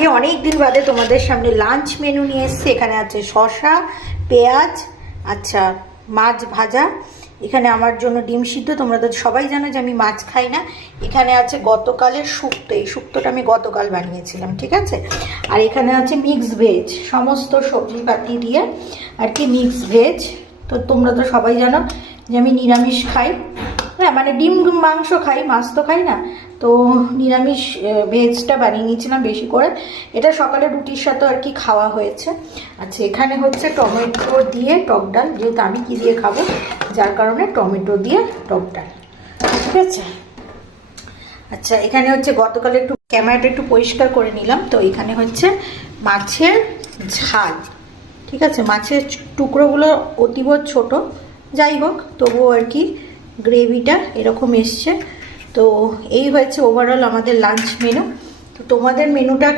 আজকে অনেক দিন বাদে তোমাদের সামনে লাঞ্চ মেনু নিয়ে এসেছি। এখানে আছে শসা, পেঁয়াজ, আচ্ছা মাছ ভাজা, এখানে আমার জন্য ডিম সিদ্ধ। তোমরা তো সবাই জানো যে আমি মাছ খাই না। এখানে আছে গতকালের শুক্তো, এই শুক্তোটা আমি গতকাল বানিয়েছিলাম, ঠিক আছে। আর এখানে আছে মিক্সড ভেজ, সমস্ত সবজিপাতি দিয়ে আর কি মিক্সড ভেজ। তো তোমরা তো সবাই জানো যে আমি নিরামিষ খাই, হ্যাঁ মানে ডিম মাংস খাই, মাছ তো খাই না। তো নিরামিষ ভেজটা বানিয়ে নিয়েছিলাম বেশি করে। এটা সকালে রুটির সাথে আর কি খাওয়া হয়েছে। আচ্ছা এখানে হচ্ছে টমেটো দিয়ে টক ডাল, যেহেতু আমি কি দিয়ে খাবো যার কারণে টমেটো দিয়ে টক ডাল, ঠিক আছে। আচ্ছা এখানে হচ্ছে গতকাল একটু ক্যামেরাটা একটু পরিষ্কার করে নিলাম। তো এখানে হচ্ছে মাছের ঝাল, ঠিক আছে। মাছের টুকরোগুলো অতীব ছোট, যাই হোক তবুও আর কি গ্রেভিটা এরকম এসছে। তো এই হয়েছে ওভারঅল আমাদের লাঞ্চ মেনু। তো তোমাদের মেনুটা